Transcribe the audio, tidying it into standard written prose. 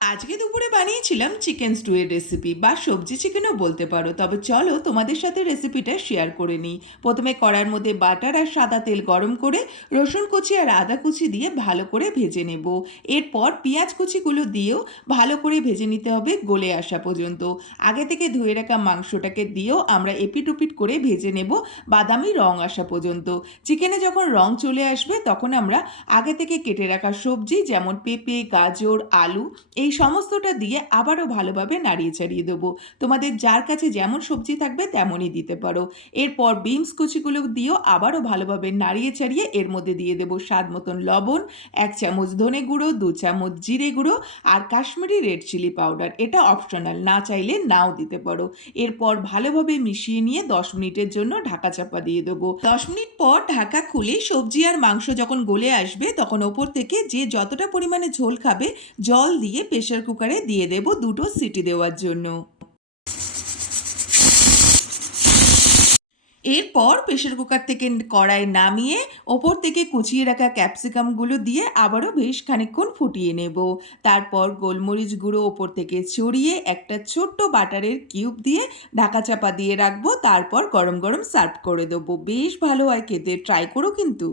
আজকে দুপুরে বানিয়েছিলাম চিকেন স্টুয়ের রেসিপি বা সবজি চিকেনও বলতে পারো। তবে চলো তোমাদের সাথে রেসিপিটা শেয়ার করে নিই। প্রথমে কড়ার মধ্যে বাটার আর সাদা তেল গরম করে রসুন কুচি আর আদা কুচি দিয়ে ভালো করে ভেজে নেব। এরপর পেঁয়াজ কুচিগুলো দিয়েও ভালো করে ভেজে নিতে হবে গলে আসা পর্যন্ত। আগে থেকে ধুয়ে রাখা মাংসটাকে দিয়েও আমরা এপিট ওপিট করে ভেজে নেব বাদামি রং আসা পর্যন্ত। চিকেনে যখন রং চলে আসবে তখন আমরা আগে থেকে কেটে রাখা সবজি যেমন পেঁপে, গাজর, আলু এই সমস্তটা দিয়ে আবারও ভালোভাবে নাড়িয়ে চাড়িয়ে দেবো। তোমাদের যার কাছে যেমন সবজি থাকবে তেমনই দিতে পারো। এরপর বিনস কুচিগুলো দিয়েও আবারও ভালোভাবে নাড়িয়ে চাড়িয়ে এর মধ্যে দিয়ে দেবো স্বাদ মতন লবণ, 1 চামচ ধনে গুঁড়ো, 2 চামচ জিরে গুঁড়ো আর কাশ্মীরি রেড চিলি পাউডার। এটা অপশনাল, না চাইলে নাও দিতে পারো। এরপর ভালোভাবে মিশিয়ে নিয়ে 10 মিনিটের জন্য ঢাকা চাপা দিয়ে দেবো। 10 মিনিট পর ঢাকা খুলে সবজি আর মাংস যখন গলে আসবে তখন ওপর থেকে যে যতটা পরিমাণে ঝোল খাবে জল দিয়ে প্রেসার কুকারে দিয়ে দেব 2টো সিটি দেওয়ার জন্য। এরপর প্রেসার কুকার থেকে কড়াই নামিয়ে ওপর থেকে কুচিয়ে রাখা ক্যাপসিকামগুলো দিয়ে আবারও বেশ খানিকক্ষণ ফুটিয়ে নেব। তারপর গোলমরিচ গুঁড়ো ওপর থেকে ছড়িয়ে একটা ছোট্ট বাটারের কিউব দিয়ে ঢাকা চাপা দিয়ে রাখবো। তারপর গরম গরম সার্ভ করে দেবো। বেশ ভালো হয় খেতে, ট্রাই করো কিন্তু।